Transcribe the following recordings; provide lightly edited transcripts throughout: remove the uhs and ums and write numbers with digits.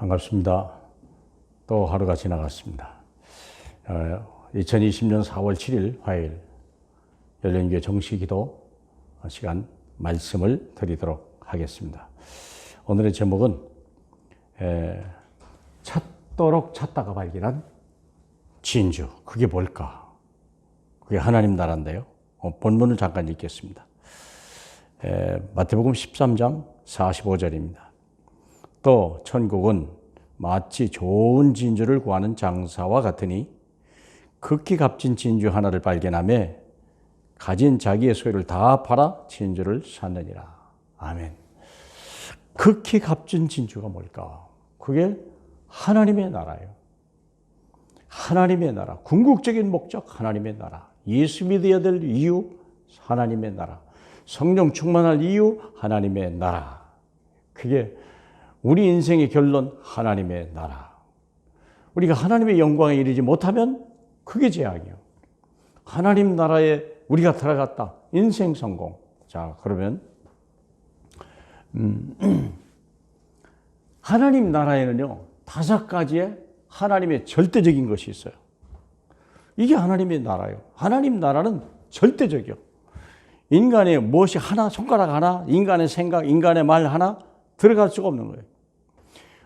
반갑습니다. 또 하루가 지나갔습니다. 2020년 4월 7일 화요일 열린교회 정시기도 시간 말씀을 드리도록 하겠습니다. 오늘의 제목은 찾도록 찾다가 발견한 진주. 그게 뭘까? 그게 하나님 나라인데요. 본문을 잠깐 읽겠습니다. 마태복음 13장 45절입니다. 또 천국은 마치 좋은 진주를 구하는 장사와 같으니 극히 값진 진주 하나를 발견하며 가진 자기의 소유를 다 팔아 진주를 샀느니라. 아멘. 극히 값진 진주가 뭘까? 그게 하나님의 나라예요. 하나님의 나라. 궁극적인 목적 하나님의 나라. 예수 믿어야 될 이유 하나님의 나라. 성령 충만할 이유 하나님의 나라. 그게 우리 인생의 결론 하나님의 나라. 우리가 하나님의 영광에 이르지 못하면 그게 재앙이에요. 하나님 나라에 우리가 들어갔다. 인생 성공. 자, 그러면 하나님 나라에는요 5가지의 하나님의 절대적인 것이 있어요. 이게 하나님의 나라예요. 하나님 나라는 절대적이요. 인간의 무엇이 하나, 손가락 하나, 인간의 생각, 인간의 말 하나 들어갈 수가 없는 거예요.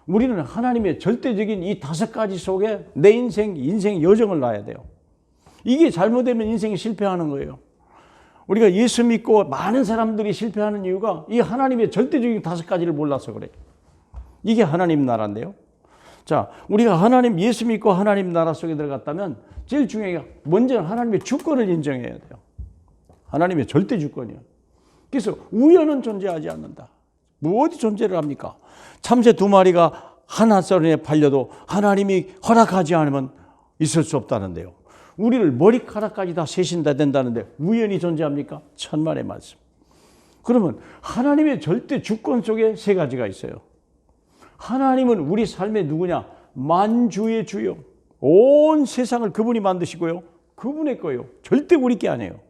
우리는 하나님의 절대적인 이 5가지 속에 내 인생 여정을 놔야 돼요. 이게 잘못되면 인생이 실패하는 거예요. 우리가 예수 믿고 많은 사람들이 실패하는 이유가 이 하나님의 절대적인 5가지를 몰라서 그래요. 이게 하나님 나라인데요. 자, 우리가 예수 믿고 하나님 나라 속에 들어갔다면 제일 중요한 게 먼저 하나님의 주권을 인정해야 돼요. 하나님의 절대 주권이요. 그래서 우연은 존재하지 않는다. 뭐 어디 존재를 합니까? 참새 2마리가 하나썰에 팔려도 하나님이 허락하지 않으면 있을 수 없다는데요. 우리를 머리카락까지 다 세신다 된다는데 우연이 존재합니까? 천만의 말씀. 그러면 하나님의 절대 주권 속에 3가지가 있어요. 하나님은 우리 삶의 누구냐? 만주의 주요. 온 세상을 그분이 만드시고요. 그분의 거예요. 절대 우리 게 아니에요.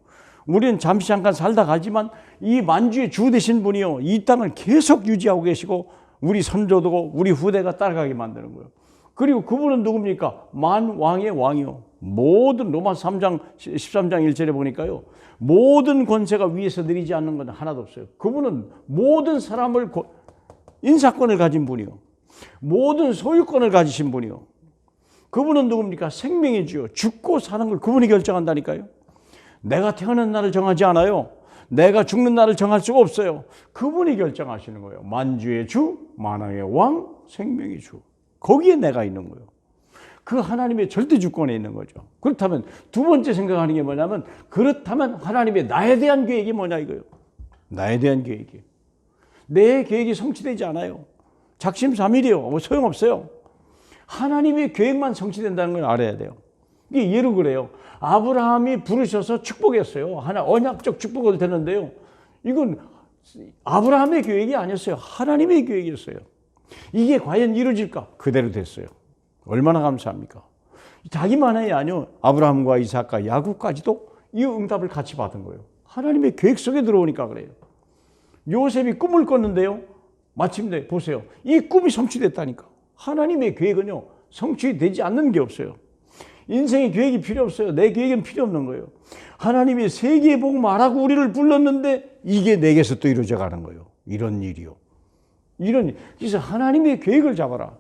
우리는 잠시 잠깐 살다 가지만 이 만주의 주 되신 분이요. 이 땅을 계속 유지하고 계시고 우리 선조도 우리 후대가 따라가게 만드는 거예요. 그리고 그분은 누굽니까? 만왕의 왕이요. 모든 로마 3장 13장 1절에 보니까요. 모든 권세가 위에서 내리지 않는 건 하나도 없어요. 그분은 모든 사람을 인사권을 가진 분이요. 모든 소유권을 가지신 분이요. 그분은 누굽니까? 생명의 주요. 죽고 사는 걸 그분이 결정한다니까요. 내가 태어난 날을 정하지 않아요. 내가 죽는 날을 정할 수가 없어요. 그분이 결정하시는 거예요. 만주의 주, 만왕의 왕, 생명의 주. 거기에 내가 있는 거예요. 그 하나님의 절대 주권에 있는 거죠. 그렇다면 2번째 생각하는 게 뭐냐면 그렇다면 하나님의 나에 대한 계획이 뭐냐 이거예요. 나에 대한 계획이. 내 계획이 성취되지 않아요. 작심삼일이요. 소용없어요. 하나님의 계획만 성취된다는 걸 알아야 돼요. 이게 예로 그래요. 아브라함이 부르셔서 축복했어요. 언약적 축복을 되는데요. 이건 아브라함의 계획이 아니었어요. 하나님의 계획이었어요. 이게 과연 이루어질까? 그대로 됐어요. 얼마나 감사합니까? 자기만이 아니요. 아브라함과 이삭과 야곱까지도 이 응답을 같이 받은 거예요. 하나님의 계획 속에 들어오니까 그래요. 요셉이 꿈을 꿨는데요. 마침내 보세요. 이 꿈이 성취됐다니까. 하나님의 계획은요. 성취되지 않는 게 없어요. 인생의 계획이 필요 없어요. 내 계획은 필요 없는 거예요. 하나님이 세계에 보고 말하고 우리를 불렀는데 이게 내게서 또 이루어져 가는 거예요. 이런 일이요. 그래서 하나님의 계획을 잡아라.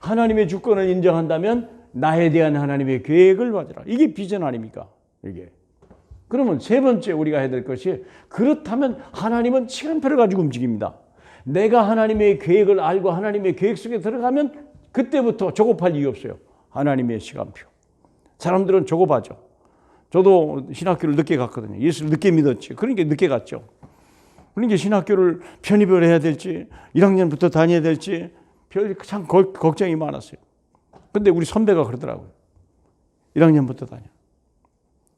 하나님의 주권을 인정한다면 나에 대한 하나님의 계획을 받으라. 이게 비전 아닙니까? 이게. 그러면 3번째 우리가 해야 될 것이 그렇다면 하나님은 시간표를 가지고 움직입니다. 내가 하나님의 계획을 알고 하나님의 계획 속에 들어가면 그때부터 조급할 이유 없어요. 하나님의 시간표. 사람들은 조급하죠. 저도 신학교를 늦게 갔거든요. 예수를 늦게 믿었지. 그러니까 늦게 갔죠. 그러니까 신학교를 편입을 해야 될지 1학년부터 다녀야 될지 참 걱정이 많았어요. 근데 우리 선배가 그러더라고요. 1학년부터 다녀.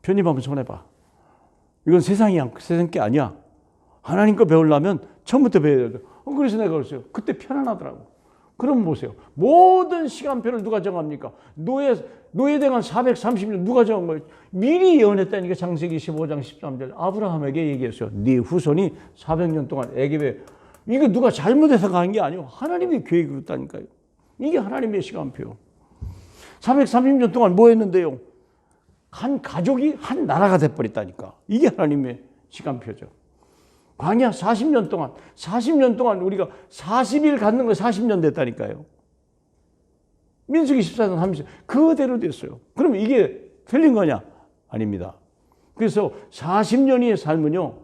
편입하면 손해봐. 이건 세상 게 아니야. 하나님 거 배우려면 처음부터 배워야 돼. 그래서 내가 그랬어요. 그때 편안하더라고. 그럼 보세요. 모든 시간표를 누가 정합니까? 노예대간 430년 누가 정한 거예요? 미리 예언했다니까. 창세기 15장 13절 아브라함에게 얘기했어요. 네 후손이 400년 동안 애굽에. 이거 누가 잘못해서 간 게 아니에요. 하나님의 계획으로 했다니까요. 이게 하나님의 시간표. 430년 동안 뭐 했는데요? 한 가족이 한 나라가 돼버렸다니까. 이게 하나님의 시간표죠. 광야 40년 동안 우리가 40일 갖는 거 40년 됐다니까요. 민수기 14장 30절 그대로 됐어요. 그럼 이게 틀린 거냐? 아닙니다. 그래서 40년의 삶은요,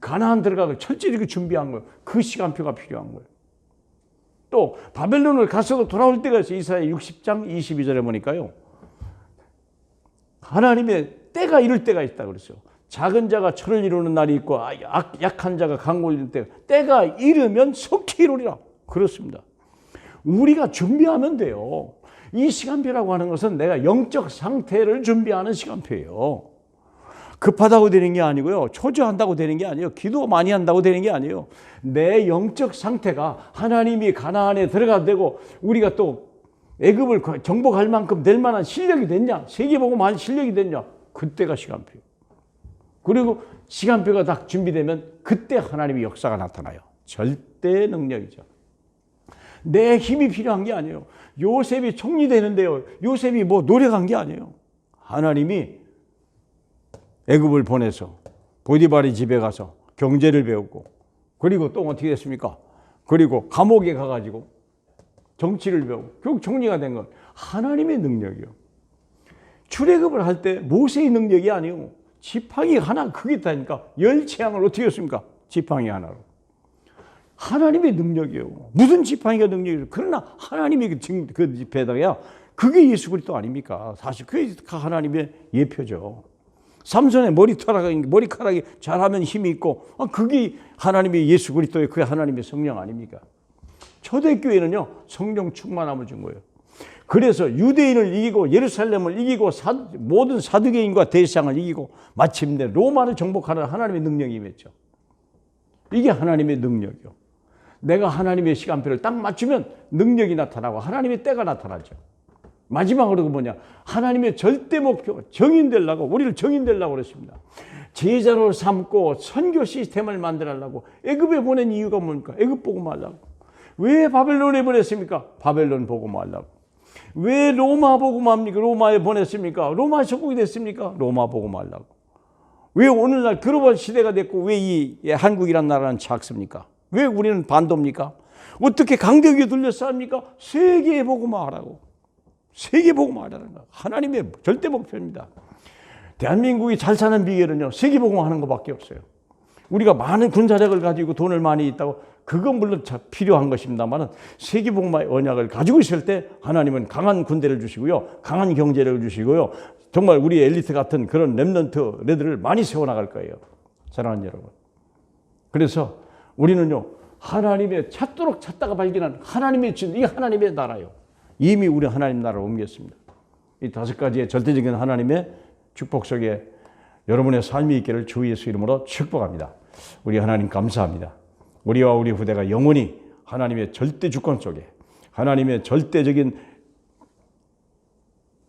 가나안 들어가고 철저히 준비한 거예요. 그 시간표가 필요한 거예요. 또 바벨론을 갔어도 돌아올 때가 있어요. 이사야 60장 22절에 보니까요, 하나님의 때가 이룰 때가 있다 그랬어요. 작은 자가 철을 이루는 날이 있고 약한 자가 강골 이룰 때가 이르면 속히 이루리라. 그렇습니다. 우리가 준비하면 돼요. 이 시간표라고 하는 것은 내가 영적 상태를 준비하는 시간표예요. 급하다고 되는 게 아니고요. 초조한다고 되는 게 아니에요. 기도 많이 한다고 되는 게 아니에요. 내 영적 상태가 하나님이 가나안에 들어가도 되고 우리가 또 애굽을 정복할 만큼 될 만한 실력이 됐냐? 세계복음 할 실력이 됐냐? 그때가 시간표. 그리고 시간표가 딱 준비되면 그때 하나님의 역사가 나타나요. 절대 능력이죠. 내 힘이 필요한 게 아니에요. 요셉이 총리 되는데요, 요셉이 뭐 노력한 게 아니에요. 하나님이 애굽을 보내서 보디발의 집에 가서 경제를 배우고, 그리고 또 어떻게 됐습니까? 그리고 감옥에 가가지고 정치를 배우고 결국 총리가 된 건 하나님의 능력이요. 출애굽을 할 때 모세의 능력이 아니에요. 지팡이 하나 크게 있다니까 10재앙을 어떻게 했습니까? 지팡이 하나로. 하나님의 능력이에요. 무슨 지팡이가 능력이에요? 그러나 하나님의 그 집에다가 그게 예수 그리스도 아닙니까? 사실 그게 하나님의 예표죠. 삼손의 머리카락이 잘하면 힘이 있고, 그게 하나님의 예수 그리스도의 그 하나님의 성령 아닙니까? 초대교회는요, 성령 충만함을 준 거예요. 그래서 유대인을 이기고 예루살렘을 이기고 모든 사두개인과 대제사장을 이기고 마침내 로마를 정복하는 하나님의 능력이 임했죠. 이게 하나님의 능력이요. 내가 하나님의 시간표를 딱 맞추면 능력이 나타나고 하나님의 때가 나타나죠. 마지막으로 뭐냐? 하나님의 절대 목표, 정인되려고, 우리를 정인되려고 그랬습니다. 제자로 삼고 선교 시스템을 만들려고 애굽에 보낸 이유가 뭡니까? 애굽 보고 말라고. 왜 바벨론에 보냈습니까? 바벨론 보고 말라고. 왜 로마 보고 맙니까? 로마에 보냈습니까? 로마 적국이 됐습니까? 로마 보고 말라고. 왜 오늘날 글로벌 시대가 됐고 왜 이 한국이란 나라는 작습니까? 왜 우리는 반도입니까? 어떻게 강대국에 둘러싸입니까? 세계 보고 말하라고. 세계 보고 말하라는 거. 하나님의 절대 목표입니다. 대한민국이 잘 사는 비결은요, 세계 보고 하는 것밖에 없어요. 우리가 많은 군사력을 가지고 돈을 많이 있다고, 그건 물론 필요한 것입니다만, 세계복음화의 언약을 가지고 있을 때 하나님은 강한 군대를 주시고요, 강한 경제력을 주시고요, 정말 우리 엘리트 같은 그런 렘넌트들을 많이 세워나갈 거예요. 사랑하는 여러분. 그래서 우리는요, 하나님의 찾도록 찾다가 발견한 하나님의 진, 이 하나님의 나라요. 이미 우리 하나님 나라로 옮겼습니다. 이 5가지의 절대적인 하나님의 축복 속에 여러분의 삶이 있기를 주 예수 이름으로 축복합니다. 우리 하나님 감사합니다. 우리와 우리 후대가 영원히 하나님의 절대 주권 속에, 하나님의 절대적인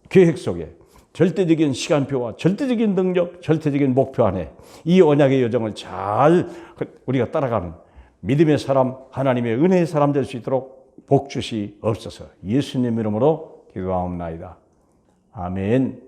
계획 속에, 절대적인 시간표와 절대적인 능력, 절대적인 목표 안에 이 언약의 여정을 잘 우리가 따라가는 믿음의 사람, 하나님의 은혜의 사람 될 수 있도록 복 주시옵소서. 예수님 이름으로 기도하옵나이다. 아멘.